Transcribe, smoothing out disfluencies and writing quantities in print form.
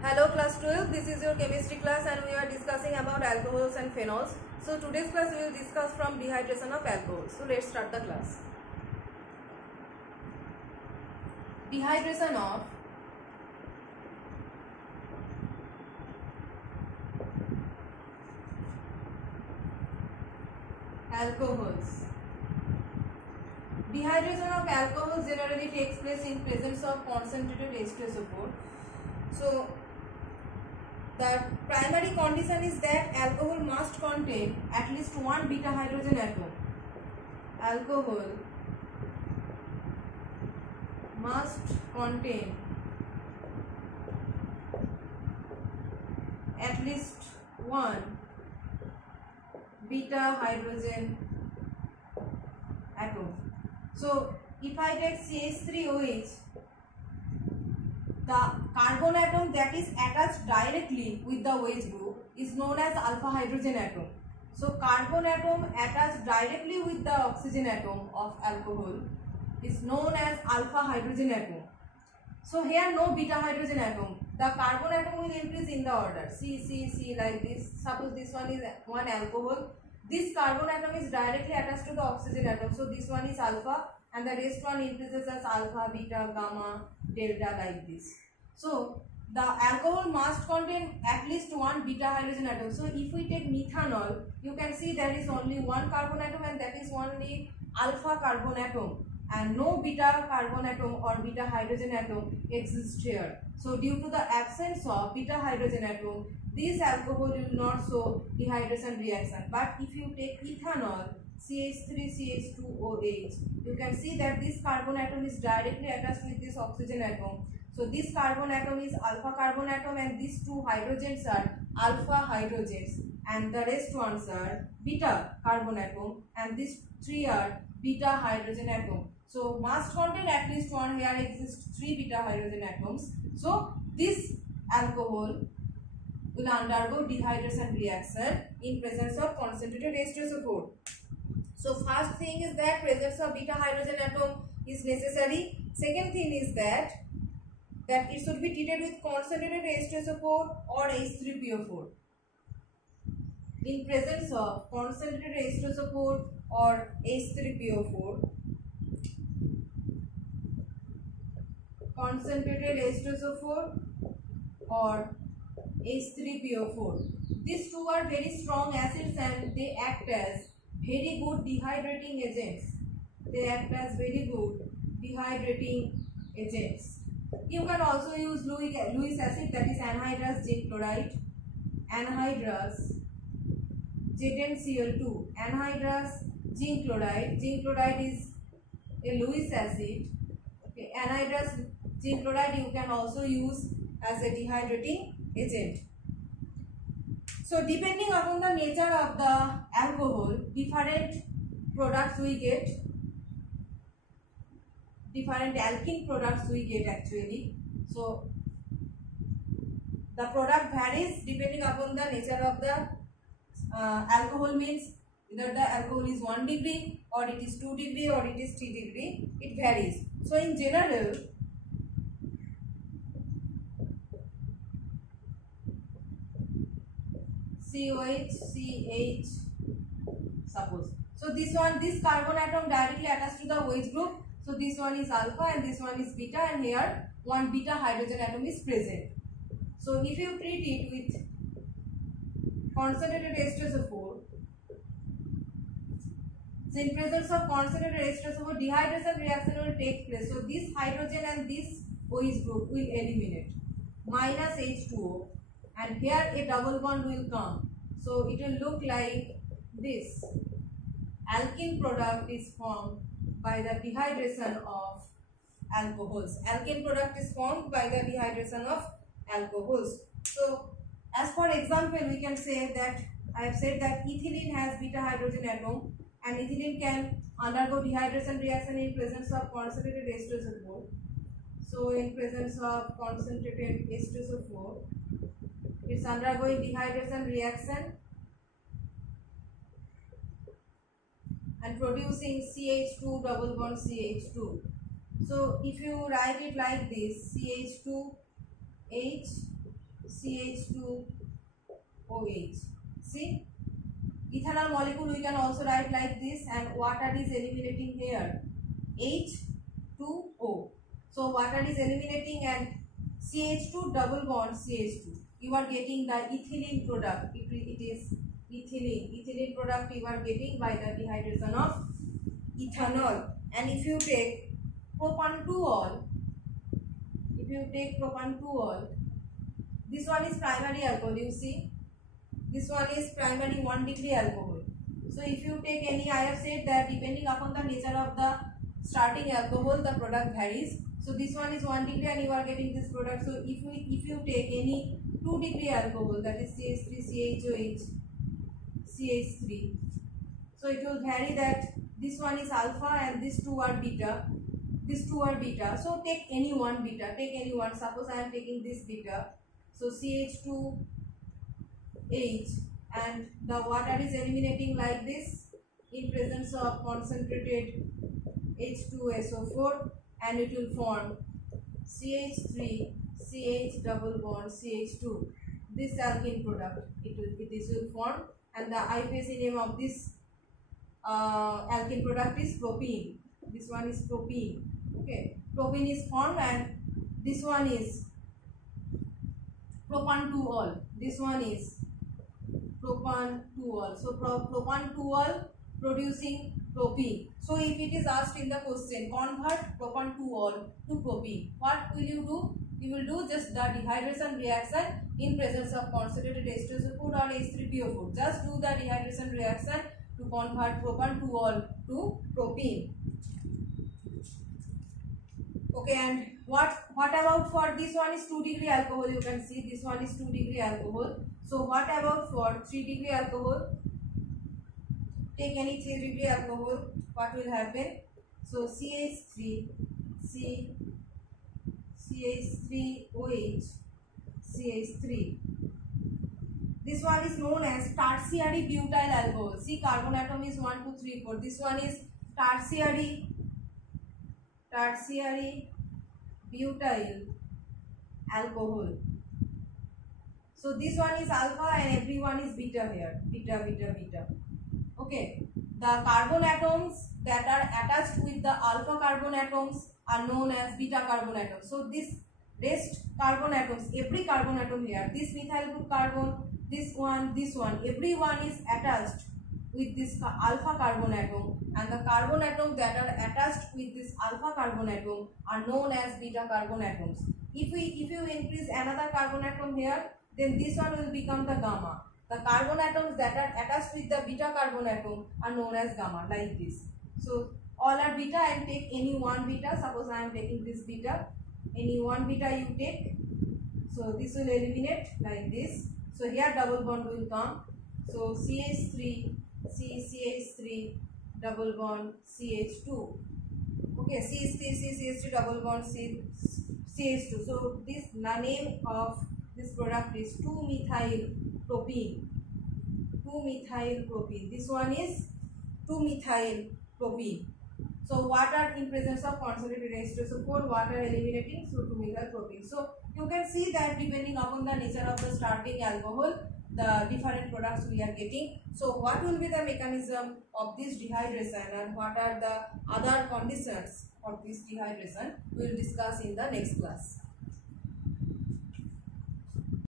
Hello class 12, this is your chemistry class and we are discussing about alcohols and phenols. So today's class we will discuss from dehydration of alcohol. So let's start the class. Dehydration of alcohols. Dehydration of alcohols generally takes place in presence of concentrated H2SO4. So the primary condition is that alcohol must contain at least one beta hydrogen atom. Alcohol must contain at least one beta hydrogen atom. So if I take CH3OH, the carbon atom that is attached directly with the OH group is known as alpha hydrogen atom. So carbon atom attached directly with the oxygen atom of alcohol is known as alpha hydrogen atom. So here no beta hydrogen atom. The carbon atom will increase in the order C like this. Suppose this one is one alcohol. This carbon atom is directly attached to the oxygen atom. So this one is alpha and the rest one increases as alpha, beta, gamma, delta like this. So the alcohol must contain at least one beta hydrogen atom. So if we take methanol, you can see there is only one carbon atom and that is only alpha carbon atom and no beta carbon atom or beta hydrogen atom exists here. So due to the absence of beta hydrogen atom, this alcohol will not show dehydration reaction. But if you take ethanol, CH3CH2OH, you can see that this carbon atom is directly attached with this oxygen atom. So this carbon atom is alpha carbon atom and these two hydrogens are alpha hydrogens and the rest ones are beta carbon atom and these three are beta hydrogen atom. So must contain at least one. Here exists three beta hydrogen atoms. So this alcohol will undergo dehydration reaction in presence of concentrated H2SO4. So first thing is that presence of beta hydrogen atom is necessary. Second thing is that it should be treated with concentrated H2SO4 or H3PO4. In presence of concentrated H2SO4 or H3PO4, concentrated H2SO4 or H3PO4. These two are very strong acids and they act as very good dehydrating agents. They act as very good dehydrating agents. You can also use Lewis acid, that is anhydrous zinc chloride, anhydrous ZnCl2, anhydrous zinc chloride. Zinc chloride is a Lewis acid. Okay, anhydrous zinc chloride you can also use as a dehydrating agent. So depending upon the nature of the alcohol, different products we get, different alkene products we get actually. So the product varies depending upon the nature of the alcohol, means either the alcohol is 1 degree or it is 2 degree or it is 3 degree, it varies. So in general, COH, CH, suppose. So this carbon atom directly attached to the OH group. So this one is alpha and this one is beta and here one beta hydrogen atom is present. So if you treat it with concentrated H2SO4, so in presence of concentrated H2SO4, dehydration reaction will take place. So this hydrogen and this OH group will eliminate, minus H2O, and here a double bond will come. So it will look like this. Alkene product is formed by the dehydration of alcohols. Alkene product is formed by the dehydration of alcohols. So as for example, we can say that I have said that ethylene has beta hydrogen atom and ethylene can undergo dehydration reaction in presence of concentrated H2SO4. So in presence of concentrated H2SO4, it's undergoing dehydration reaction and producing CH2 double bond CH2. So if you write it like this, CH2H CH2OH. See, ethanol molecule we can also write like this, and water is eliminating here H2O. So water is eliminating and CH2 double bond CH2. You are getting the ethylene product. It is ethylene. Ethylene product you are getting by the dehydration of ethanol. And if you take propan-2-ol, this one is primary alcohol. You see, this one is primary 1 degree alcohol. So if you take any, I have said that depending upon the nature of the starting alcohol, the product varies. So this one is 1 degree and you are getting this product. So if you take any 2 degree alcohol, that is CH3, CHOH, CH3. So it will vary that this one is alpha and these two are beta. So take any one beta. Take any one. Suppose I am taking this beta. So CH2H, and the water is eliminating like this in presence of concentrated H2SO4, and it will form CH3 CH double bond CH2. This alkene product this will form, and the IUPAC name of this alkene product is propene. This one is propene. Okay, propene is formed, and this one is propan-2-ol. This one is propan-2-ol. So propan-2-ol producing propene. So if it is asked in the question, convert propan-2-ol to propene, what will you do? You will do just the dehydration reaction in presence of concentrated H2SO4 or H3PO4. Just do the dehydration reaction to convert propan-2-ol to propene. Okay, and what about for this one is 2 degree alcohol? You can see this one is 2 degree alcohol. So what about for 3 degree alcohol? Take any 3 degree alcohol. What will happen? So CH3 CH3OH CH3. This one is known as tertiary butyl alcohol. See, carbon atom is 1, 2, 3, 4. This one is tertiary butyl alcohol. So this one is alpha and everyone is beta here. Beta. Okay. The carbon atoms that are attached with the alpha carbon atoms are known as beta carbon atoms. So this rest carbon atoms, every carbon atom here, this methyl group carbon, this one, everyone is attached with this alpha carbon atom, and the carbon atom that are attached with this alpha carbon atom are known as beta carbon atoms. If you increase another carbon atom here, then this one will become the gamma. The carbon atoms that are attached with the beta carbon atom are known as gamma, like this. So all are beta, and take any one beta. Suppose I am taking this beta. Any one beta you take. So this will eliminate like this. So here double bond will come. So CH3 CH3 double bond CH2. Okay, CH3 double bond CH2. So this name of this product is 2-methyl propene. This one is 2-methyl propene. So water in presence of concentrated H2SO4, water eliminating, so 2-methyl propene. So you can see that depending upon the nature of the starting alcohol, the different products we are getting. So what will be the mechanism of this dehydration and what are the other conditions of this dehydration, we will discuss in the next class.